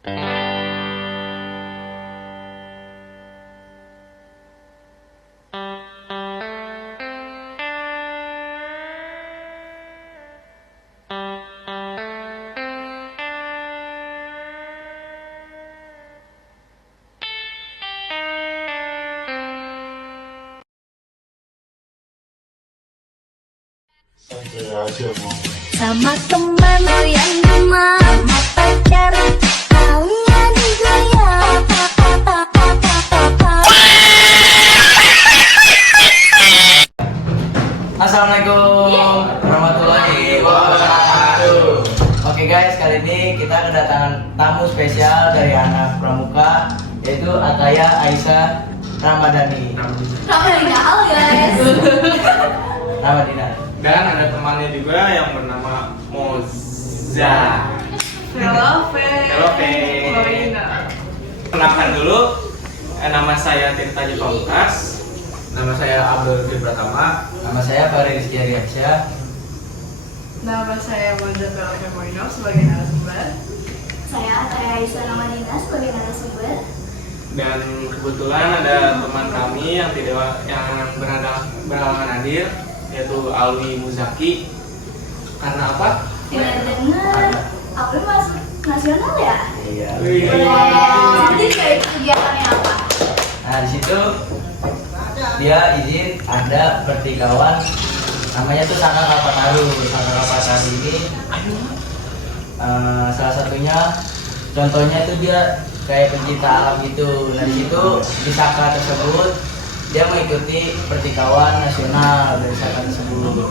Sama teman yang demam, sama pacar taunya digoyang. Assalamualaikum warahmatullahi wabarakatuh. Oke guys, kali ini kita kedatangan tamu spesial dari anak pramuka, yaitu Ataya Aisyah Ramadhani. Halo guys. Ramadhani. Dan ada temannya juga yang bernama Moza. Halo, Kenalkan dulu, nama saya Tirta Jepangkas. Nama saya Abdul Ghani Pratama. Nama saya Farid Rizky Ariansyah. nama saya Moza Velope Moino sebagai narasumber. Saya Ataya Aisyah Ramadhani sebagai narasumber. Dan kebetulan ada teman kami yang berhalangan hadir, yaitu Alwi Muzaki. Karena apa? Dengar-dengar aku masuk nasional ya? Iya. Jadi kayak kegiatannya apa? Nah di situ dia izin ada pertigawan namanya tuh Saka Kalpataru. Saka Kalpataru ini salah satunya contohnya itu dia kayak pencinta alam gitu. Nah di situ di Saka tersebut dia mengikuti pertikaian nasional dari Saka tersebut.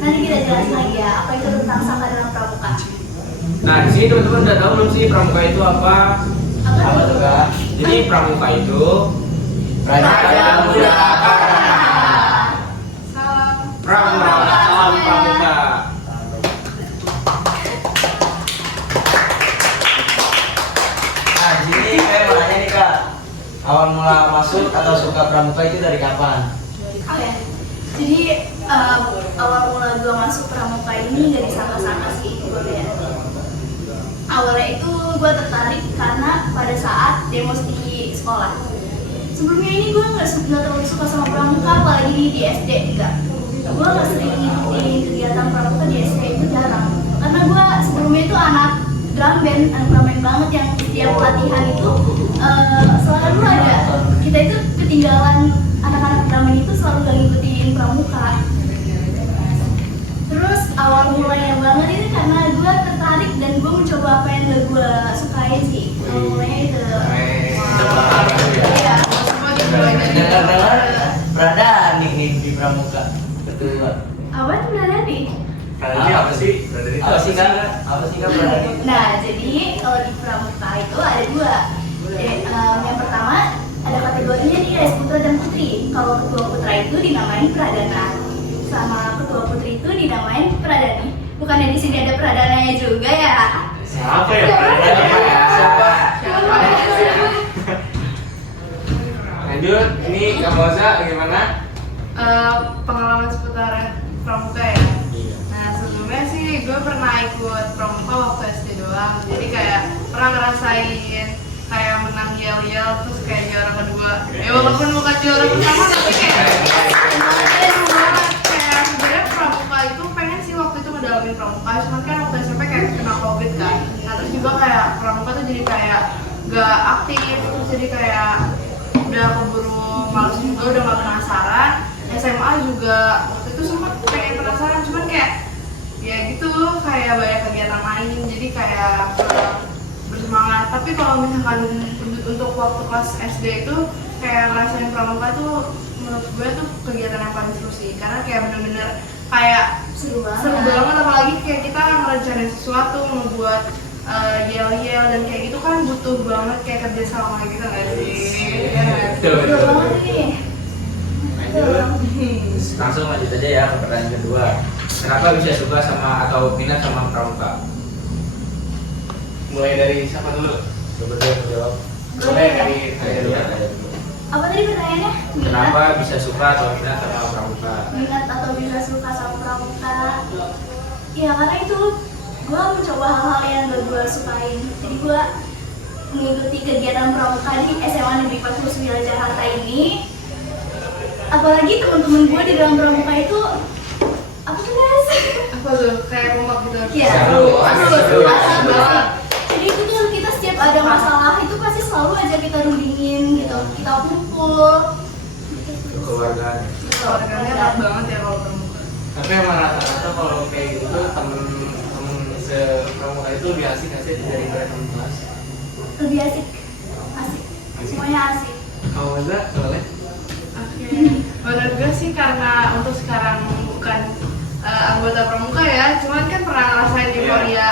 Nanti kita jelasin lagi ya, apa itu tentang Saka dalam pramuka. Nah, di sini teman-teman udah tahu belum sih pramuka itu apa? Apa tuh Kak? Jadi pramuka itu Pramuka Muda Karana. Salam. pramuka, salam pramuka. Nah di sini saya mau nanya nih Kak, awal mula masuk atau suka pramuka itu dari kapan? Oke, jadi awal mula gue masuk pramuka ini dari Saka sih gue lihat. Awalnya itu gue tertarik karena pada saat demos di sekolah. Sebelumnya ini gue nggak terlalu suka sama pramuka, apalagi di SD enggak. Gue nggak sering ngikutin kegiatan pramuka di SD itu jarang. Karena gue sebelumnya itu anak drum band, anak drum band banget yang setiap latihan itu selalu ada. Kita itu ketinggalan anak-anak drum band itu selalu gak ngikutin pramuka. Terus awal mulanya banget itu karena gue tertarik dan gue mencoba apa yang gak gue sukain sih. Awal mulanya itu. Iya. Dengar-dengar berada nih di pramuka. Betul Kak. Apa itu berada nih? Ini apa sih? Apa sih Kak? Apa sih Kak berada nih? Nah, jadi kalau di pramuka itu ada dua. Yang pertama ada kategorinya nih guys, putra dan putri. Kalau ketua putra itu dinamain pradana, sama ketua putri itu dinamain pradani. Bukannya di sini ada pradananya juga ya? Siapa ya pradana? Siapa? Lanjut, ini Kak Moza gimana? Pengalaman seputar pramuka ya. Nah sebelumnya sih gue pernah ikut pramuka waktu SD doang. Jadi kayak pernah ngerasain kayak menang yel-yel terus kayak juara kedua. Ya walaupun bukan juara pertama tapi kayak seru banget. Kayak sebenarnya pramuka itu pengen sih waktu itu ngedalamin pramuka, cuman kan waktu SMP kayak kena COVID kan. Nah terus juga kayak pramuka tuh jadi kayak gak aktif, terus jadi kayak udah keburu males juga, udah gak penasaran. SMA juga waktu itu sempat pengen penasaran, cuman kayak ya gitu, kayak banyak kegiatan lain jadi kayak bersemangat. Tapi kalau misalkan untuk waktu kelas SD itu kayak ngerasain pramuka tuh menurut gue tuh kegiatan yang paling seru sih, karena kayak bener-bener kayak Seru seru banget, apalagi kayak kita ngerencanain sesuatu, ngebuat yel-yel dan kayak gitu kan butuh banget kayak kerja sama gitu nggak sih? Seru banget nih. Langsung lanjut aja ya ke pertanyaan kedua. Kenapa bisa suka sama atau minat sama pramuka? Mulai dari siapa dulu? Coba deh menjawab. Mulai dari saya dulu. Apa tadi pertanyaannya? Kenapa bisa suka atau minat sama pramuka? Minat atau bisa suka sama pramuka? Ya karena itu gue mencoba hal-hal yang gak gue sukain. Jadi gue mengikuti kegiatan pramuka di SMA Negeri 49 Jakarta ini. Apalagi teman-teman gue di dalam pramuka itu apa tuh guys? Apa tuh? Kayak kompak gitu. Iya, Seru, seru seru. banget. Jadi itu tuh kita setiap ada masalah itu pasti selalu aja kita rundingin gitu, kita kumpul. Keluarga. Keluarganya erat banget ya kalau pramuka. Tapi emang rata-rata kalau kayak gitu tuh temen-temen se-pramuka itu lebih asik dari temen kelas. Lebih asik, asik, semuanya asik. Kalau Maza, boleh? Oke, menurut gue sih karena untuk sekarang bukan anggota pramuka ya, cuman kan pernah ngerasain euforia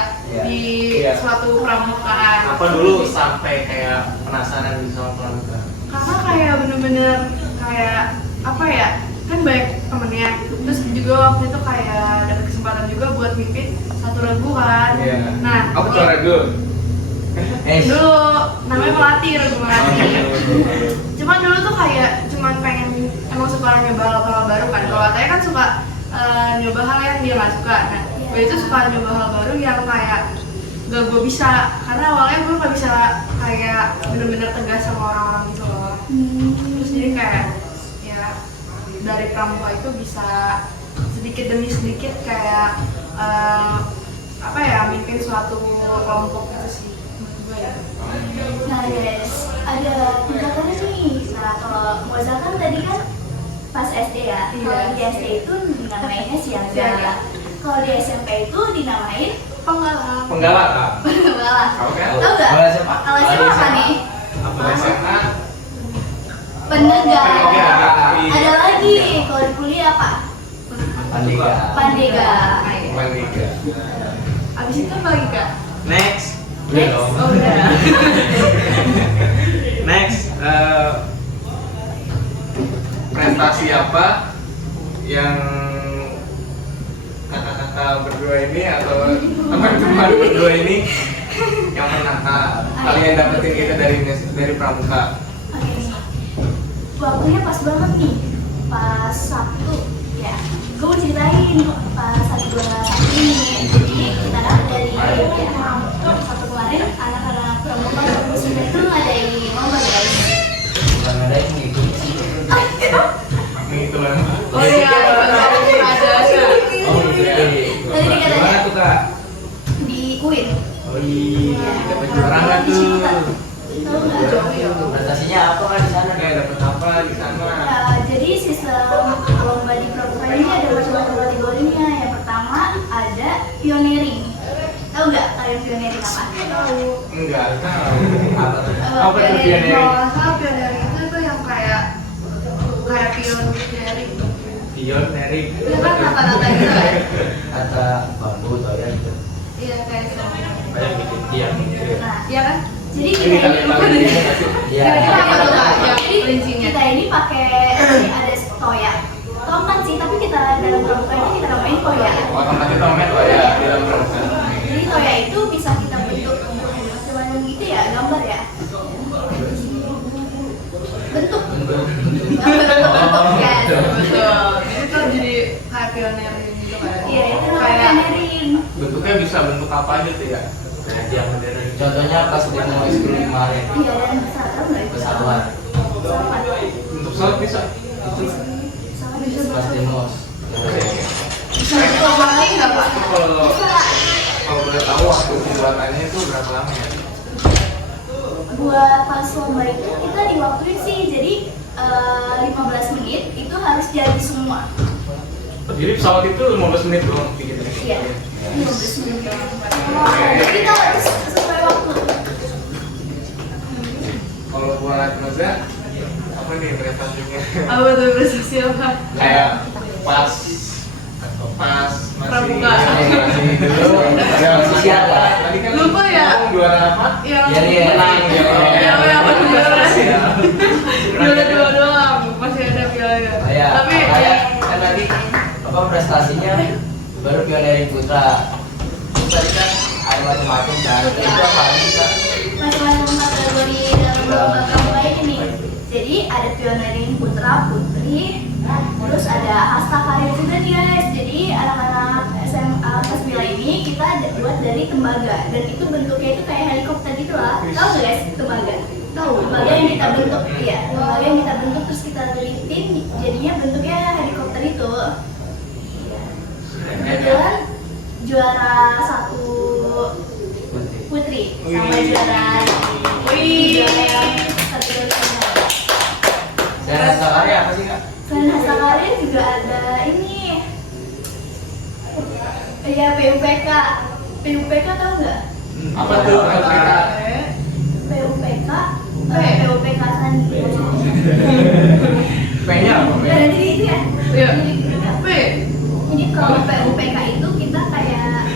di Iya. suatu pramukaan. Apa dulu sampai kayak penasaran di sama pramuka? Karena kayak bener-bener kayak apa ya, kan banyak temennya, terus juga waktu itu kayak dapet kesempatan juga buat mimpin satu regu kan. Iya. Nah, Apa tuh regu? dulu namanya melati, regu melati. Cuman dulu tuh kayak cuman pengen emang suka nyoba hal-hal baru kan. Kalau katanya kan suka nyoba hal yang dia nggak suka. Nah, gue itu suka nyoba hal baru yang kayak gak gue bisa, karena awalnya gue gak bisa kayak bener-bener tegas sama orang-orang gitu loh. Terus jadi kayak ya dari pramuka itu bisa sedikit demi sedikit kayak apa ya, mimpin suatu kelompok gitu sih menurut gue ya. Nah guys, ada tingkatannya nih. Nah kalau Moza kan tadi kan pas SD ya. Kalau di SD itu dinamainnya siaga. Kalau di SMP itu dinamain penggalah. Penggalak kak? Penggalah. Kamu kan? Tahu nggak? Kalau SMA? Kalau SMA apa nih? Apa SMA? Penegak. Penegak. Ada lagi. Kalau di kuliah apa? Pandega. Pandega. Mandika. Abis itu apa lagi kak? Next. Next. dong. Oh udah. Next. Prestasi apa yang kakak-kakak berdua ini atau teman-teman berdua ini yang pernah kalian dapetin gitu dari pramuka? Oke nih. Waktunya pas banget nih. Pas Sabtu ya. Gue mau ceritain pas hari dua Sabtu ini. Jadi kita dari Sabtu kemarin anak-anak pramuka musim itu ngadain lomba guys. Bukan ada yang mengikuti sih. Itu lah. Oh iya, ada. Oh iya. Tadi dikatanya Gimana tuh kak? di UIN. Oh iya, dapat juara nggak tuh? Tahu nggak? Prestasinya apa kan di sana? Kayak dapat apa di sana? Jadi sistem lomba di pramuka ini ada macam-macam kategorinya. Yang pertama ada pioneering. Tahu nggak kalian pioneering apa? Enggak tahu. Apa tuh? Apa tuh pioneering? Kalau nggak salah pioneering itu yang kayak pioneering. Pioneering. Itu kan kata-kata gitu kan? Kata bambu atau ya gitu. Iya kayak gitu. Kayak bikin tiang. Nah, Iya kan? jadi Ini kita ini tali-tali ini nggak sih? Iya. Kira-kira apa tuh kak? Yang Jadi rincinya? kita ini pakai ini ada toya. Tongkat sih, tapi kita dalam pramuka ini kita namain toya. Oh, tempat itu namanya oh ya di dalam pramuka. Jadi toya itu bisa kita bentuk macam-macam gitu ya, gambar ya. Bentuk. Bentuk ya. Betul. Itu tuh jadi kayak pioneering gitu kan? Iya, itu namanya Kayak pioneering. Bentuknya bisa bentuk apa aja tuh ya? Kayak tiang bendera. Contohnya pas demo ekskul kemarin. Iya, dan pesawat nggak itu? Pesawat. Pesawat. Bentuk pesawat bisa. Pesawat bisa bisa. Pas demo. bisa dicoba lagi nggak pak? Itu kalau boleh tahu waktu pembuatannya itu berapa lama ya? Buat pas lomba itu kita diwaktuin sih, jadi 15 menit itu harus jadi semua. Jadi pesawat itu 15 menit doang bikinnya. Iya, 15 menit. Jadi kita harus sesuai waktu. Kalau buat Maza, apa nih prestasinya? Apa tuh prestasi apa? Kayak pas masih Pramuka. masih dulu Masih siaga. Tadi kan Lupa ya? juara apa? Yang Ya, iya. Menang ya. apa juara? Iya. Juara dua doang, masih ada piala. Kayak Tapi kayak kan tadi apa prestasinya baru pioneering putra. Terus tadi kan ada macam-macam kan. Itu apa aja kita? Macam-macam kategori dalam lomba pramuka ini nih. Jadi ada pioneering putra putri, terus ada hasta karir juga nih guys. Jadi anak-anak SMA kelas 9 ini kita buat dari tembaga dan itu bentuknya itu kayak helikopter gitu lah. Tahu nggak guys tembaga? Tahu tembaga yang kita bentuk ya, tembaga yang kita bentuk terus kita lilitin jadinya bentuknya helikopter itu. Kebetulan juara 1 putri sama juara satu Dan hasilnya apa sih kak? selain hasil karya juga ada ini ya PUPK. PUPK tahu nggak? Apa tuh LPK? PUPK PUPK Sandi. P-nya apa? P? Ada di itu ya? Iya. P. Jadi kalau PUPK itu kita kayak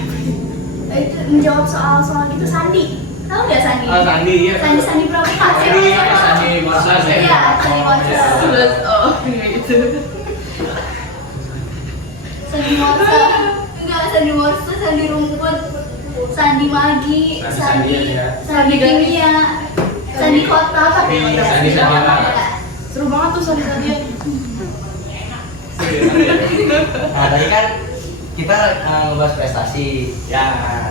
itu menjawab soal-soal gitu Sandi. Tahu nggak Sandi? Oh, Sandi, iya. Sandi Pramuka. Sandi Borsas ya? Iya, Sandi Borsas. Terus oh gitu. Sandi Morse. Enggak, Sandi Morse, Sandi rumput, Sandi Magi, Sandi ya. Sandi kimia, Sandi kota, Sandi Sabara. Seru banget tuh sandi-sandian. Nah tadi kan kita ngebahas prestasi. Ya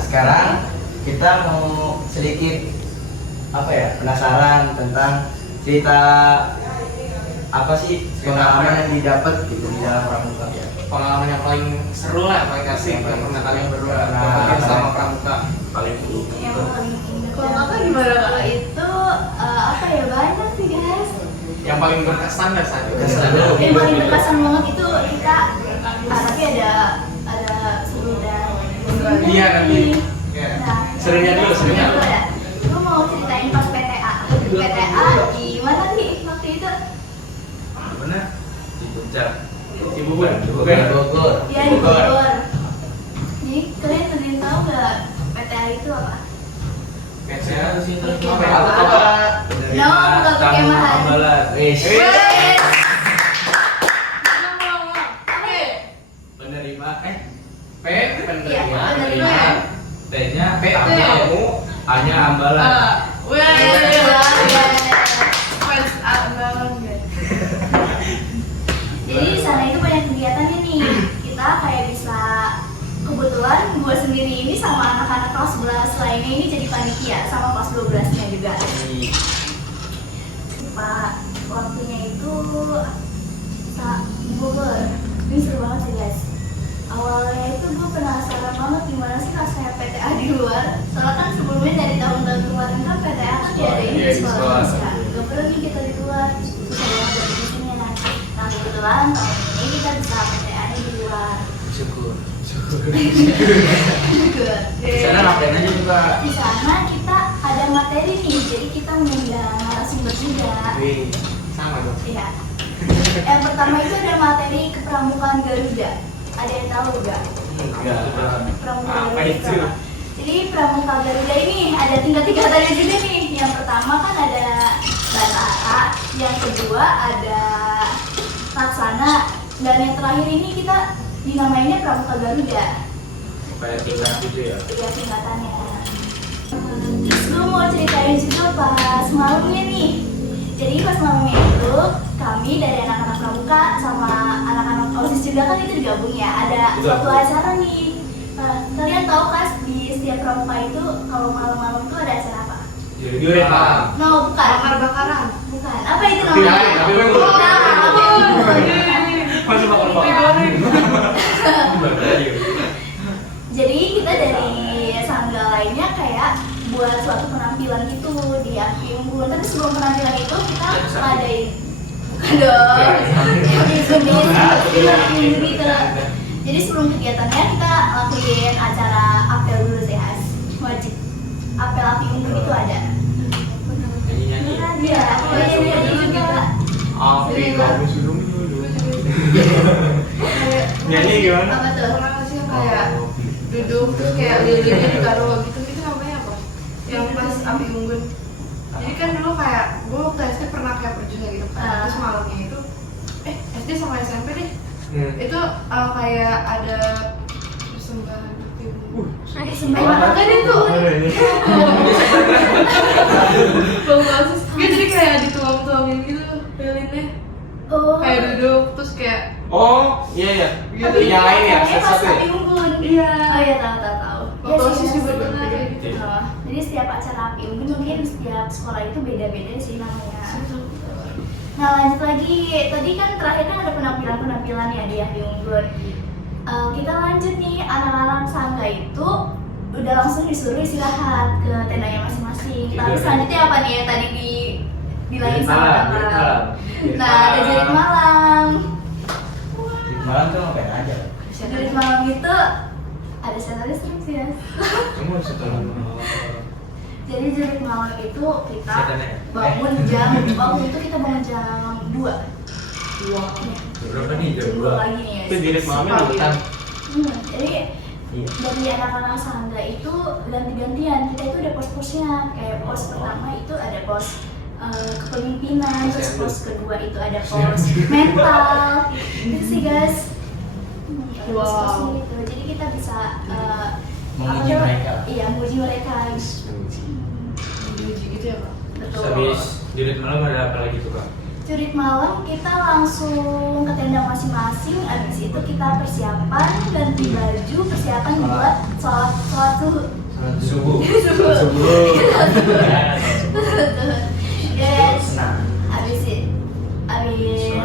sekarang kita mau sedikit apa ya penasaran tentang cerita apa sih pengalaman yang didapat gitu di dalam pramuka. Pengalaman yang paling seru lah, paling asik yang pernah kalian berdua dapetin selama pramuka. Paling dulu. Kalau kakak gimana kak? Itu apa ya banyak sih guys. Yang paling berkesan dan saat itu. Yang paling berkesan banget itu kita tapi ada seru dan Iya, nanti. Iya. Nah, Serunya dulu, serunya dulu. Gue mau ceritain pas PTA. PTA di mana nih waktu itu? Mana? Di puncak. Cibubur. Bogor. Ya di Bogor. Jadi kalian ada yang tahu nggak PTA itu apa? Biasanya Apa? No, bukan perkemahan. Wis. Penerima P Iya, penerima penerima. T-nya P tamu hanya ambalan. Fans abang guys. Jadi di sana itu banyak kegiatannya nih. Kita kayak bisa kebetulan gue sendiri ini sama anak-anak kelas 11 lainnya ini jadi panitia sama kelas 12-nya juga. Pak, waktunya itu tak Bogor. Ini seru banget sih guys. Awalnya itu gue penasaran banget gimana sih rasanya PTA di luar. Soalnya kan sebelumnya dari tahun-tahun kemarin kan PTA kan diadain di sekolah. Gak perlu nih kita di luar. Terus ada yang dari sini nah. Nah kebetulan tahun ini kita bisa PTA-nya di luar. Syukur. Good. Di sana ngapain aja juga? Di sana kita ada materi nih, jadi kita mengundang narasumber juga. Wih, sama dong. Iya. Yang pertama itu ada materi kepramukaan Garuda. Ada yang tahu nggak? Enggak. Pramuka Apa Garuda. itu? Jadi pramuka Garuda ini ada tingkat-tingkatannya juga nih. Yang pertama kan ada Batara, yang kedua ada Laksana, dan yang terakhir ini kita dinamainnya pramuka Garuda. Kayak tingkat gitu ya. Tiga tingkatannya. Terus gue mau ceritain juga pas malamnya nih. Jadi pas malamnya itu kami dari anak-anak pramuka sama anak-anak OSIS juga kan itu digabung ya. Ada suatu acara nih. Kalian tahu kan di setiap pramuka itu kalau malam-malam tuh ada acara apa? Juri paham. No, bukan. Bakar-bakaran. Bukan. Apa itu Tapi namanya? memang masih bakal Jadi kita dari sangga lainnya kayak buat suatu penampilan gitu di Api Unggul. Tapi sebelum penampilan itu kita ngadain gitu. Jadi sebelum kegiatannya kita lakuin acara apel dulu sih Has. Wajib. Apel Api Unggul itu ada. Iya, nyanyi juga. Api kamu sudah Nyanyi gimana? Apa tuh? Pernah nggak sih yang kayak duduk terus kayak lilinnya ditaruh gitu itu namanya apa? Yang pas api unggun. Jadi kan dulu kayak gue waktu SD pernah kayak perjuangan gitu kan. Terus malamnya itu SD sama SMP deh. Itu kayak ada persembahan api unggun. Sembahyang kan itu. Bagus. Dia jadi kayak dituang-tuangin gitu lilinnya. Oh. Kayak duduk terus kayak Oh, iya ya. Tapi Yang lain ya, namanya pas satu-satu ya? Api Unggun. Iya. Oh iya tahu. OSIS juga Yes. pernah kayak gitu. Jadi setiap acara api unggun mungkin setiap sekolah itu beda-beda sih namanya. Nah lanjut lagi, tadi kan terakhir kan ada penampilan ya di api unggun. Kita lanjut nih, anak-anak sangga itu udah langsung disuruh istirahat ke tendanya masing-masing. Tapi selanjutnya apa nih yang tadi dibilangin sama kakak? Nah ada jurit malam. Malam tuh ngapain aja? Jurit malam itu ada setlist ya. Kamu setelah Jadi jurit malam itu kita Setannya. bangun jam kita bangun jam 2. berapa nih jam Jam 2 dua? pagi nih ya. Itu jurit malamnya di hutan. Jadi Iya. dari anak-anak sangga itu ganti-gantian. Kita itu ada pos-posnya. Kayak pos pertama itu ada pos kepemimpinan, terus pos kedua itu ada pos mental. Gitu sih guys. Ada pos-posnya gitu. Jadi kita bisa Menguji apa tuh? mereka. Iya, menguji mereka. Diuji gitu ya Pak? Betul. Habis jurit malam ada apa lagi tuh Kak? Jurit malam kita langsung ke tenda masing-masing. Abis itu kita persiapan ganti baju, persiapan buat sholat subuh. Subuh. Yes. Senang. Abis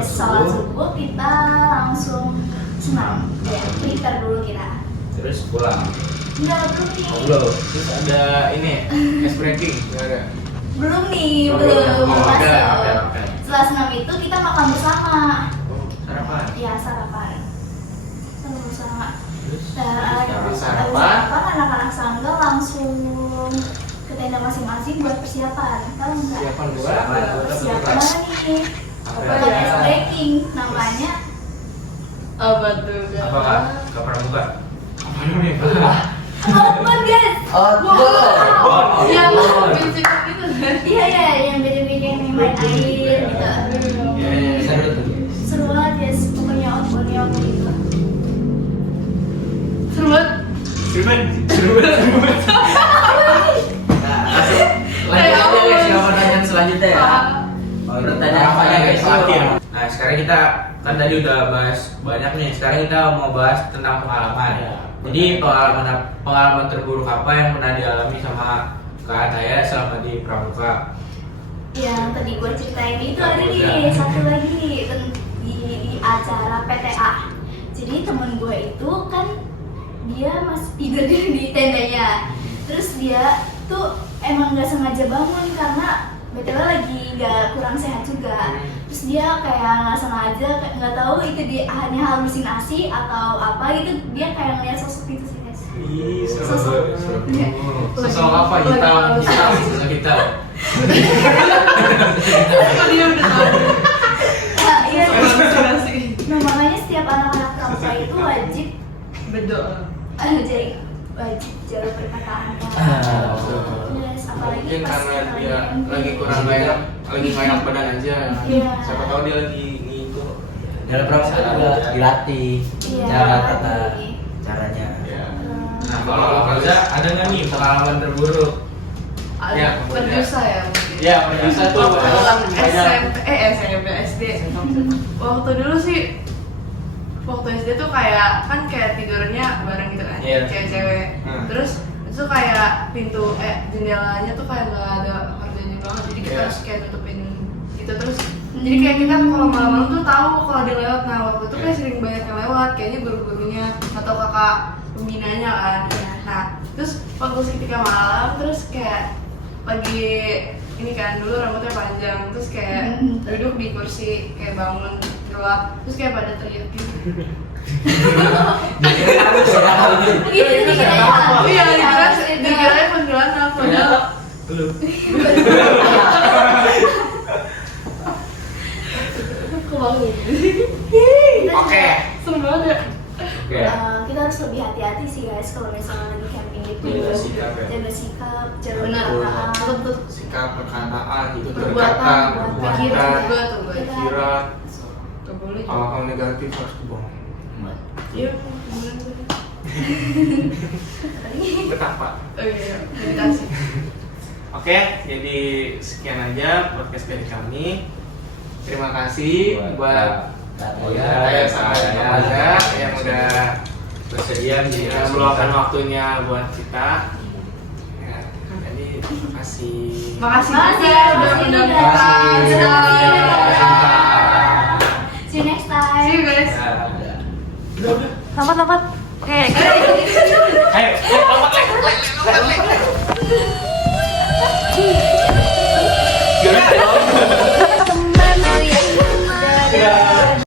sholat subuh kita langsung senam. Ya, prepare dulu kita. Terus pulang. Enggak, belum nih. Belum. Terus ada ini ice breaking, nggak ada. Belum nih, Oh, belum belum. masuk. Oke. Setelah senam itu kita makan bersama. Oh, sarapan. Ya, sarapan. Kita bersama. Terus Habis sarapan. anak-anak sangga langsung ke tenda masing-masing buat persiapan. Tahu nggak? Persiapan buat Persiapan apa nih? Apa Buat ya? ice breaking namanya. Apa tuh? Apa Kak? Kak Pramuka. Apa namanya Kak? Outbound guys. Oh, Yang betul. prinsip gitu kan? Iya ya, yang beda-beda yang main air gitu. Seru tuh. Seru banget guys, pokoknya outboundnya waktu itu. Seru banget. Seru banget. Nah, langsung lanjut aja guys ke pertanyaan selanjutnya ya. Pertanyaan apa ya guys? Nah sekarang kita kan tadi udah bahas banyak nih. Sekarang kita mau bahas tentang pengalaman. Ya. Jadi pengalaman terburuk apa yang pernah dialami sama Kak Ataya selama di Pramuka? Yang tadi gue ceritain itu ada nih satu lagi di acara PTA. Jadi temen gue itu kan dia masih tidur di tendanya. Terus dia tuh emang nggak sengaja bangun karena BTW lagi nggak kurang sehat juga. Terus dia kayak nggak sengaja, nggak tahu itu dia hanya halusinasi atau apa gitu. Dia kayak ngeliat sosok itu sih guys. Ih, Sosok. Sosok apa? Hitam, sosok hitam. Kok dia udah tahu? Nah, iya. Halusinasi. Nah makanya setiap anak-anak pramuka itu wajib Berdoa. jadi wajib jaga perkataannya. Yes, apalagi Mungkin pas karena dia kalian- lagi kurang gak enak badan aja. Iya. Siapa tahu dia lagi gitu. Dalam pramuka juga dilatih Iya, cara tata dilatih. caranya. Ya. Hmm. Nah kalau Faza ada nggak nih pengalaman terburuk? Ya, Perdusa ya mungkin. Ya, Perdusa tuh Waktu banyak. SMP, SD. Waktu dulu sih, waktu SD tuh kayak kan kayak tidurnya bareng gitu kan, Iya. cewek-cewek. Hmm. Terus itu kayak pintu jendelanya tuh kayak nggak ada harganya banget, jadi kita Iya. harus kayak tutupin gitu terus. Jadi kayak kita kalau malam-malam tuh tahu kalau dia lewat. Nah waktu itu kayak sering banyak yang lewat, kayaknya guru-gurunya atau kakak pembinanya kan. Nah terus waktu ketika malam terus kayak lagi ini kan dulu rambutnya panjang terus kayak duduk di kursi kayak bangun gelap terus kayak pada teriak gitu. Begitu dikiranya. Iya dikira kuntilanak padahal Lu. Kebangun. Oke. seru banget ya. Oke. Kita harus lebih hati-hati sih guys kalau misalnya lagi camping gitu. Jaga sikap ya. Jaga sikap, jaga Benar. perkataan. Betul. Sikap perkataan itu Perbuatan, berkata, pikiran juga perbuatan, tuh guys. pikiran, Gak boleh juga. hal-hal negatif harus dibuang. Iya. Betapa. Oh iya, meditasi. Oke, jadi sekian aja podcast dari kami. Terima kasih buat Kak saya sama Faza yang udah bersedia Ya, meluangkan waktunya buat kita. Ya, jadi terima kasih. Makasih Makasih juga ya, udah makasih undang juga. kita. Makasih. Dadah. See you next See time. you guys. Lompat. Oke. Ayo, lompat.